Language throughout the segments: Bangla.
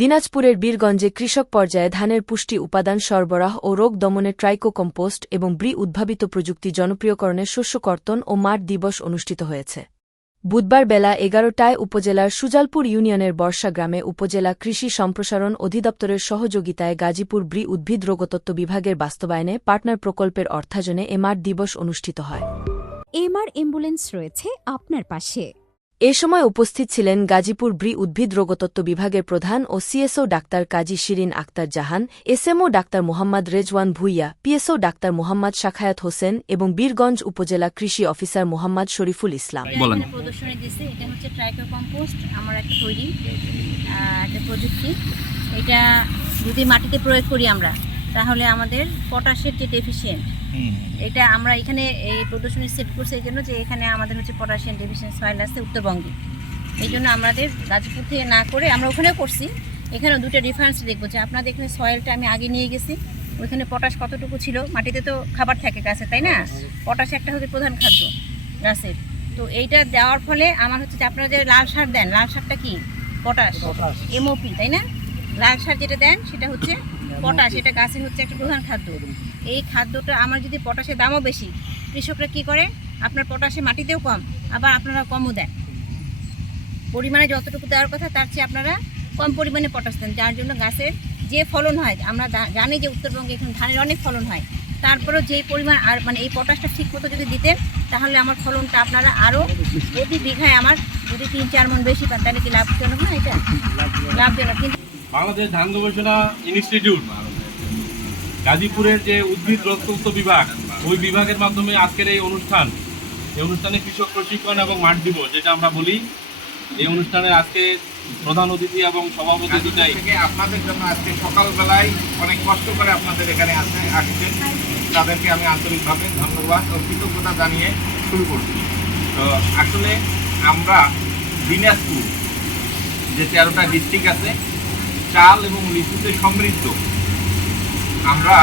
দিনাজপুরের বীরগঞ্জে কৃষক পর্যায়ে ধানের পুষ্টি উপাদান সরবরাহ ও রোগ দমনে ট্রাইকো কম্পোস্ট এবং ব্রি উদ্ভাবিত প্রযুক্তি জনপ্রিয়করণের শস্য কর্তন ও মাঠ দিবস অনুষ্ঠিত হয়েছে। বুধবার বেলা এগারোটায় উপজেলার সুজালপুর ইউনিয়নের বর্ষা গ্রামে উপজেলা কৃষি সম্প্রসারণ অধিদপ্তরের সহযোগিতায় গাজীপুর ব্রি উদ্ভিদ রোগতত্ত্ব বিভাগের বাস্তবায়নে পার্টনার প্রকল্পের অর্থায়নে এ মাঠ দিবস অনুষ্ঠিত হয়। এমআর অ্যাম্বুলেন্স রয়েছে আপনার পাশে। এ সময় উপস্থিত ছিলেন গাজীপুর ব্রি উদ্ভিদ রোগতত্ত্ব বিভাগের প্রধান ও CSO doctor Kazi Shirin Akter Jahan SMO doctor Mohammad Rezwan Bhuiyan PSO doctor Mohammad Shakhawat Hossain এবং বীরগঞ্জ উপজেলা কৃষি অফিসার মোহাম্মদ শরীফুল ইসলাম বলেন। প্রদর্শনী দিচ্ছে এটা হচ্ছে ট্রাইকো কম্পোস্ট আমার একটা তৈরি আহ, একটা প্রযুক্তি এটা যদি মাটিতে প্রয়োগ করি আমরা তাহলে আমাদের পটাশের যে ডেফিসিয়েন্ট এটা আমরা এখানে এই প্রদর্শনী সেট করছি এই জন্য যে এখানে আমাদের হচ্ছে পটাশিয়াম ডেফিসিয়েন্ট সয়েল আছে উত্তরবঙ্গে। এই জন্য আমাদের গাজীপুর থেকে না করে আমরা ওখানেও করছি। এখানেও দুটো ডিফারেন্স দেখব যে আপনাদের এখানে সয়েলটা আমি আগে নিয়ে গেছি ওইখানে পটাশ কতটুকু ছিল? মাটিতে তো খাবার থাকে গাছে তাই না? পটাশ একটা হচ্ছে প্রধান খাদ্য গাছের তো এইটা দেওয়ার ফলে আমার হচ্ছে যে আপনারা যে লাল সার দেন লাল সারটা কি? পটাশ। এমওপি তাই না? লাল সার যেটা দেন সেটা হচ্ছে পটাশ এটা গাছের হচ্ছে একটা প্রধান খাদ্য। এই খাদ্যটা আমার যদি পটাশের দামও বেশি কৃষকরা কি করে? আপনার পটাশে মাটিতেও কম আবার আপনারা কমও দেন। পরিমাণে যতটুকু দেওয়ার কথা তার চেয়ে আপনারা কম পরিমাণে পটাশ দেন। যার জন্য গাছের যে ফলন হয় আমরা জানি যে উত্তরবঙ্গে এখন ধানের অনেক ফলন হয়। তারপরেও যেই পরিমাণ আর মানে এই পটাশটা ঠিক মতো যদি দিতেন তাহলে আমার ফলনটা আপনারা আরও প্রতি বিঘায় আমার যদি তিন চার মন বেশি পান তাহলে কি লাভজনক না এটা? লাভজনক। কিন্তু বাংলাদেশ ধান গবেষণা ইনস্টিটিউট গাজীপুরের যে উদ্ভিদ রক্তত্ব বিভাগ ওই বিভাগের মাধ্যমে আজকের এই অনুষ্ঠান এই অনুষ্ঠানে কৃষক প্রশিক্ষণ এবং মাঠ দিবস যেটা আমরা বলি এই অনুষ্ঠানের আজকে প্রধান অতিথি এবং সভাপতি দুটাই। আপনাদের জন্য আজকে সকালবেলায় অনেক কষ্ট করে আপনাদের এখানে আসে আসছেন তাদেরকে আমি আন্তরিকভাবে ধন্যবাদ ও কৃতজ্ঞতা জানিয়ে শুরু করছি। তো আসলে আমরা দিনাজপুর যে তেরোটা ডিস্ট্রিক্ট আছে চাল এবং লিচুতে সমৃদ্ধ। আমরা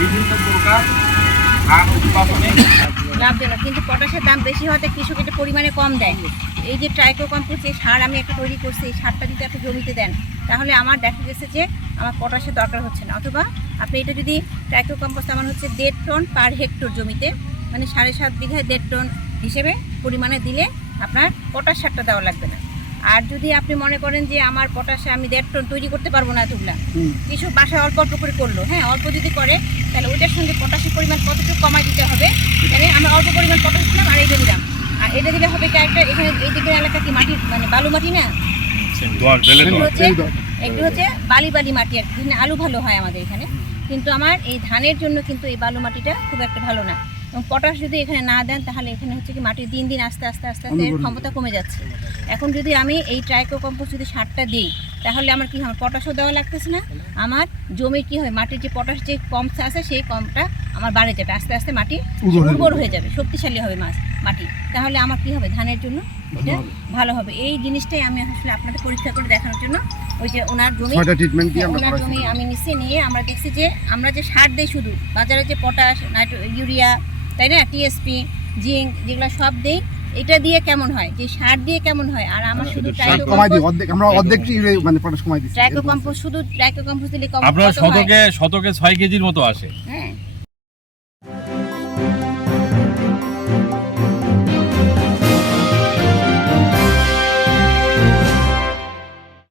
বিভিন্ন প্রকার ধান উৎপাদনে লাভজনক কিন্তু পটাশের দাম বেশি হওয়াতে কৃষক এটা পরিমাণে কম দেয়। এই যে ট্রাইকো কম্পোস্ট এই সার আমি একটা তৈরি করছি, এই সারটা যদি আপনি জমিতে দেন, তাহলে আমার দেখা গেছে যে আমার পটাশের দরকার হচ্ছে না। অথবা আপনি এটা যদি ট্রাইকো কম্পোস্ট আমার হচ্ছে দেড় টন পার হেক্টর জমিতে মানে সাড়ে সাত বিঘায় দেড় টন হিসেবে পরিমাণে দিলে আপনার পটাশ সারটা দেওয়া লাগবে না। আর যদি আপনি মনে করেন যে আমার পটাশে আমি দেড় টন তৈরি করতে পারব না এতগুলা কিছু বাসায় অল্প অল্প করে করল হ্যাঁ অল্প যদি করে তাহলে ওইটার সঙ্গে পটাশের পরিমাণ কতটুকু কমাই দিতে হবে মানে আমরা অল্প পরিমাণ পটাশ দিলাম আর এটা দিলাম। আর এটা দিলে হবে কি একটা এখানে এই দিকের এলাকা কি মাটি মানে বালু মাটি না? একটু হচ্ছে একটু হচ্ছে বালি বালি মাটি আর কি আলু ভালো হয় আমাদের এখানে। কিন্তু আমার এই ধানের জন্য কিন্তু এই বালু মাটিটা খুব একটা ভালো না। এবং পটাশ যদি এখানে না দেন তাহলে এখানে হচ্ছে কি মাটির দিন দিন আস্তে আস্তে আস্তে আস্তে এর ক্ষমতা কমে যাচ্ছে। এখন যদি আমি এই ট্রাইকো কম্পোস্ট যদি সারটা দিই তাহলে আমার কি হয়? পটাশও দেওয়া লাগতেছে না। আমার জমির কি হয়? মাটির যে পটাশ যে কম আছে সেই কমটা আমার বাড়ে যাবে। আস্তে আস্তে মাটি উর্বর হয়ে যাবে। শক্তিশালী হবে মাছ মাটি। তাহলে আমার কি হবে? ধানের জন্য এটা ভালো হবে। এই জিনিসটাই আমি আসলে আপনাদের পরীক্ষা করে দেখানোর জন্য ওই যে ওনার জমি আমরা ওনার জমি আমি নিচে নিয়ে আমরা দেখছি যে আমরা যে সার দিই শুধু বাজারে যে পটাশ নাইট্রো ইউরিয়া তাই না? টিএসপি জিঙ্ক যেগুলো সব দেই এটা দিয়ে কেমন হয়? যে সার দিয়ে কেমন হয়? আর আমার শুধু ট্রাইকো কমাই দিই অর্ধেক আমরা অর্ধেক মানে পটাশ কমাই ট্রাইকো কম্পোস্ট শুধু ট্রাইকো কম্পোস্ট দিলে কম আপনার শতকে শতকে 6 কেজির মতো আসে। হ্যাঁ।